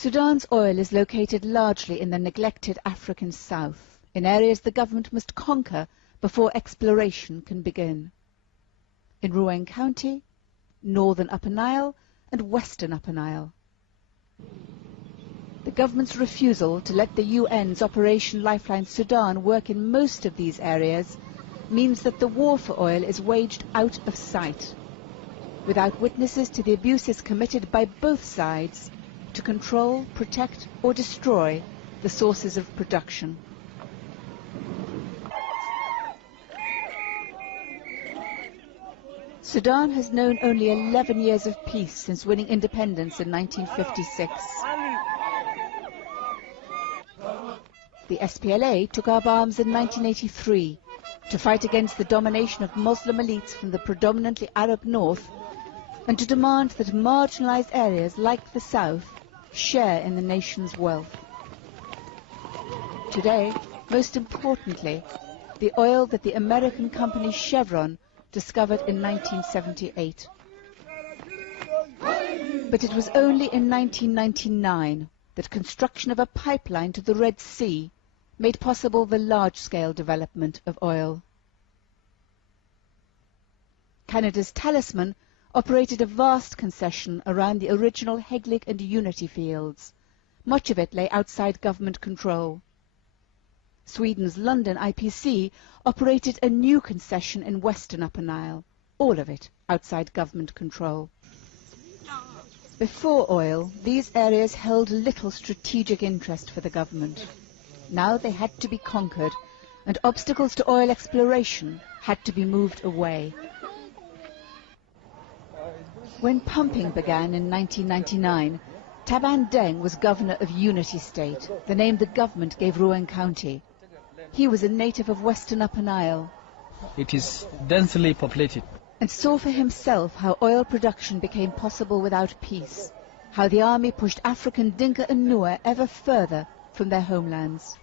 Sudan's oil is located largely in the neglected African south, in areas the government must conquer before exploration can begin. In Ruang County, northern Upper Nile and western Upper Nile. The government's refusal to let the UN's Operation Lifeline Sudan work in most of these areas means that the war for oil is waged out of sight, without witnesses to the abuses committed by both sides to control, protect or destroy the sources of production. Sudan has known only 11 years of peace since winning independence in 1956. The SPLA took up arms in 1983 to fight against the domination of Muslim elites from the predominantly Arab north and to demand that marginalized areas like the south share in the nation's wealth. Today, most importantly, the oil that the American company Chevron discovered in 1978. But it was only in 1999 that construction of a pipeline to the Red Sea made possible the large-scale development of oil. Canada's Talisman operated a vast concession around the original Heglig and Unity fields. Much of it lay outside government control. Sweden's London IPC operated a new concession in western Upper Nile, all of it outside government control. Before oil, these areas held little strategic interest for the government. Now they had to be conquered, and obstacles to oil exploration had to be moved away. When pumping began in 1999, Taban Deng was governor of Unity State, the name the government gave Ruang County. He was a native of western Upper Nile. It is densely populated. And saw for himself how oil production became possible without peace, how the army pushed African Dinka and Nuer ever further from their homelands.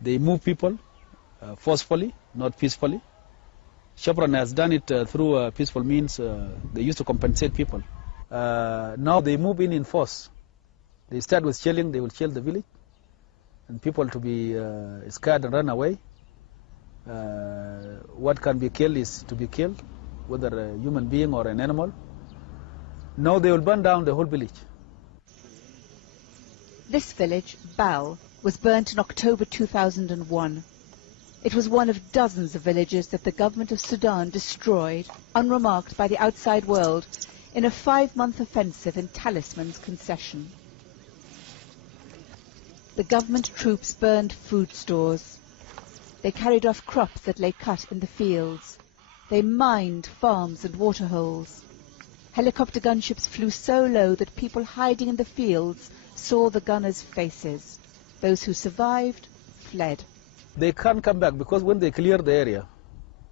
They move people forcefully, not peacefully. Chevron has done it through peaceful means. They used to compensate people. Now they move in force. They start with shelling, they will shell the village, and people to be scared and run away. What can be killed is to be killed, whether a human being or an animal. Now they will burn down the whole village. This village, Bal, was burnt in October 2001. It was one of dozens of villages that the government of Sudan destroyed, unremarked by the outside world, in a 5-month offensive in Talisman's concession. The government troops burned food stores. They carried off crops that lay cut in the fields. They mined farms and waterholes. Helicopter gunships flew so low that people hiding in the fields saw the gunners' faces. Those who survived fled. They can't come back because when they clear the area,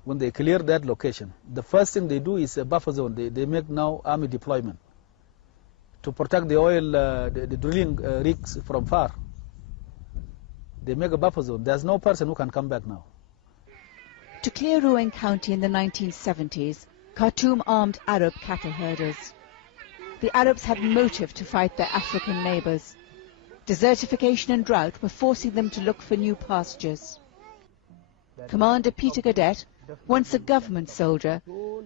when they clear that location, the first thing they do is a buffer zone. They make now army deployment to protect the oil, the drilling rigs from far. They make a buffer zone. There's no person who can come back now. To clear Ruang County in the 1970s, Khartoum armed Arab cattle herders. The Arabs had motive to fight their African neighbors. Desertification and drought were forcing them to look for new pastures. Commander Peter Gadet, once a government soldier,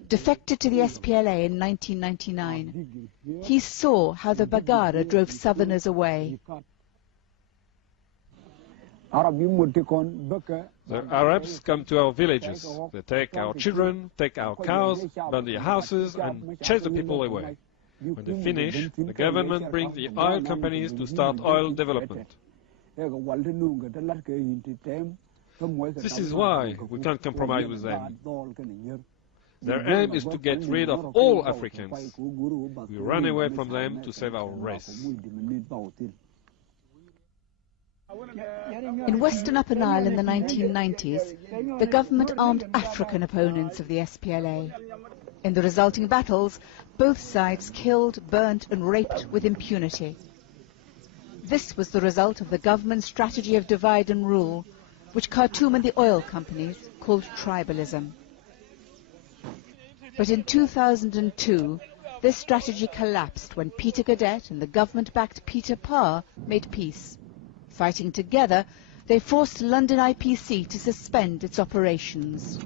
defected to the SPLA in 1999. He saw how the Bagara drove southerners away. The Arabs come to our villages. They take our children, take our cows, burn the houses and chase the people away. When they finish, the government brings the oil companies to start oil development. This is why we can't compromise with them. Their aim is to get rid of all Africans. We run away from them to save our race. In western Upper Nile in the 1990s, the government armed African opponents of the SPLA. In the resulting battles, both sides killed, burnt and raped with impunity. This was the result of the government's strategy of divide and rule, which Khartoum and the oil companies called tribalism. But in 2002, This strategy collapsed when Peter Gadet and the government-backed Peter Parr made peace. Fighting together, they forced London IPC to suspend its operations.